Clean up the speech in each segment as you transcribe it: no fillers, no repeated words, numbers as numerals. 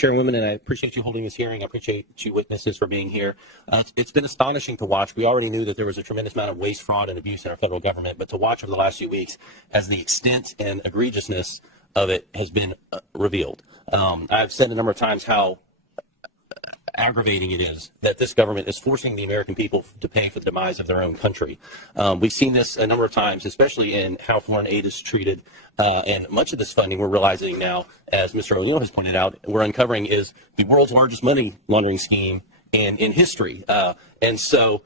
Chairwoman, and I appreciate you holding this hearing. I appreciate you witnesses for being here. It's been astonishing to watch. We already knew that there was a tremendous amount of waste, fraud, and abuse in our federal government, but to watch over the last few weeks as the extent and egregiousness of it has been revealed. I've said a number of times how aggravating it is that this government is forcing the American people to pay for the demise of their own country. We've seen this a number of times, especially in how foreign aid is treated. And much of this funding we're realizing now, as Mr. O'Neill has pointed out, we're uncovering is the world's largest money laundering scheme in history. And so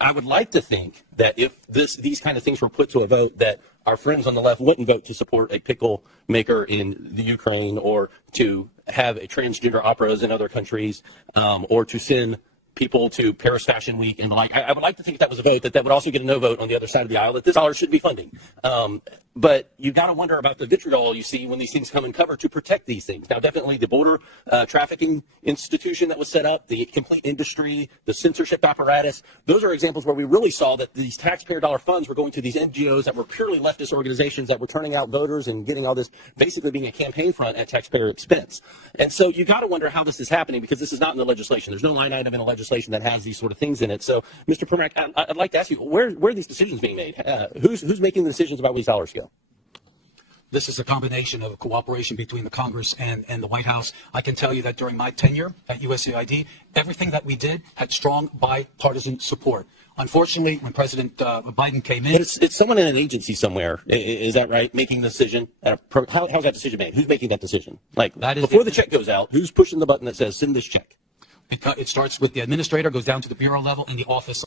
I would like to think that if these kind of things were put to a vote, that our friends on the left wouldn't vote to support a pickle maker in the Ukraine, or to have a transgender operas in other countries, or to send people to Paris Fashion Week and the like. I would like to think that was a vote that would also get a no vote on the other side of the aisle, that this dollar should be funding. But you got to wonder about the vitriol you see when these things come uncovered to protect these things. Now, definitely the border trafficking institution that was set up, the complete industry, the censorship apparatus, those are examples where we really saw that these taxpayer dollar funds were going to these NGOs that were purely leftist organizations that were turning out voters and getting all this, basically being a campaign front at taxpayer expense. And so you got to wonder how this is happening, because this is not in the legislation. There's no line item in the legislation that has these sort of things in it. So, Mr. Permack, I'd like to ask you, where are these decisions being made? Who's making the decisions about where these dollars go? This is a combination of cooperation between the Congress and the White House. I can tell you that during my tenure at USAID, everything that we did had strong bipartisan support. Unfortunately, when President Biden came in... It's someone in an agency somewhere, is that right, making the decision? How's that decision made? Who's making that decision? Like, before the check goes out, who's pushing the button that says, send this check? It starts with the administrator, goes down to the bureau level and the office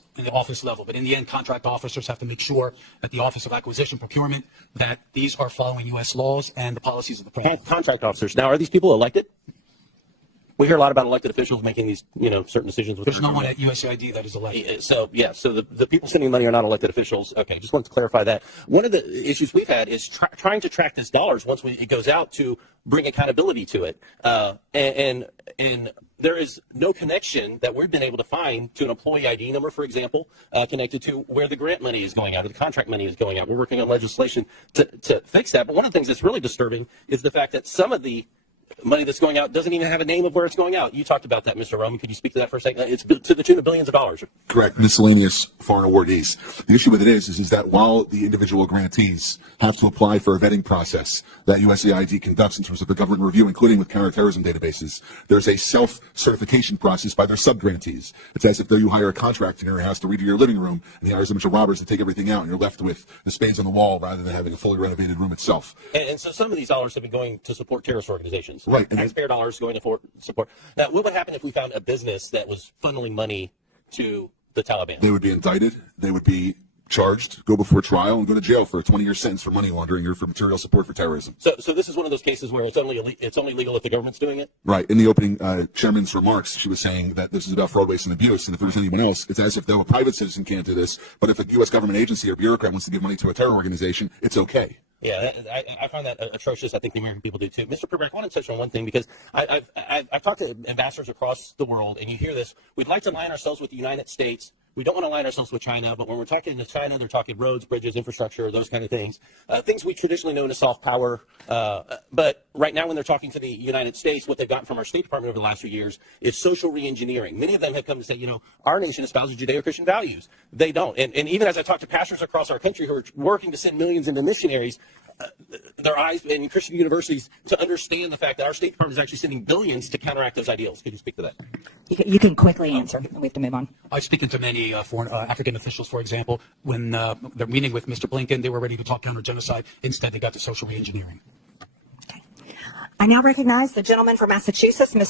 level. But in the end, contract officers have to make sure at the Office of Acquisition Procurement that these are following U.S. laws and the policies of the president. Contract officers. Now, are these people elected? We hear a lot about elected officials making these, certain decisions. There's no one at USAID that is elected. So the people sending money are not elected officials. Okay, just wanted to clarify that. One of the issues we've had is trying to track this dollars once it goes out, to bring accountability to it. And there is no connection that we've been able to find to an employee ID number, for example, connected to where the grant money is going out or the contract money is going out. We're working on legislation to fix that. But one of the things that's really disturbing is the fact that some of the money that's going out doesn't even have a name of where it's going out. You talked about that, Mr. Roman. Could you speak to that for a second? It's to the tune of billions of dollars. Correct. Miscellaneous foreign awardees. The issue with it is that while the individual grantees have to apply for a vetting process that USAID conducts in terms of the government review, including with counterterrorism databases, there's a self-certification process by their sub-grantees. It's as if there you hire a contractor who has to redo your living room, and he hires a bunch of robbers to take everything out, and you're left with the spades on the wall rather than having a fully renovated room itself. And so some of these dollars have been going to support terrorist organizations. Right. Taxpayer dollars going to support. Now, what would happen if we found a business that was funneling money to the Taliban? They would be indicted. They would be charged, go before trial, and go to jail for a 20-year sentence for money laundering or for material support for terrorism. So this is one of those cases where it's only legal if the government's doing it? Right. In the opening chairman's remarks, she was saying that this is about fraud, waste, and abuse, and if there was anyone else, it's as if though a private citizen can't do this, but if a U.S. government agency or bureaucrat wants to give money to a terror organization, it's okay. Yeah, I find that atrocious. I think the American people do too. Mr. Perbeck, I want to touch on one thing, because I've talked to ambassadors across the world, and you hear this. We'd like to align ourselves with the United States. We don't want to align ourselves with China, but when we're talking to China, they're talking roads, bridges, infrastructure, those kind of things. Things we traditionally know as soft power. But right now, when they're talking to the United States, what they've gotten from our State Department over the last few years is social reengineering. Many of them have come to say, our nation espouses Judeo-Christian values. They don't. And even as I talk to pastors across our country who are working to send millions into missionaries, their eyes in Christian universities to understand the fact that our State Department is actually sending billions to counteract those ideals. Could you speak to that? You can quickly answer. We have to move on. I've spoken to many foreign African officials, for example, when they're meeting with Mr. Blinken, they were ready to talk counter-genocide. Instead, they got to social reengineering. Okay. I now recognize the gentleman from Massachusetts, Mr.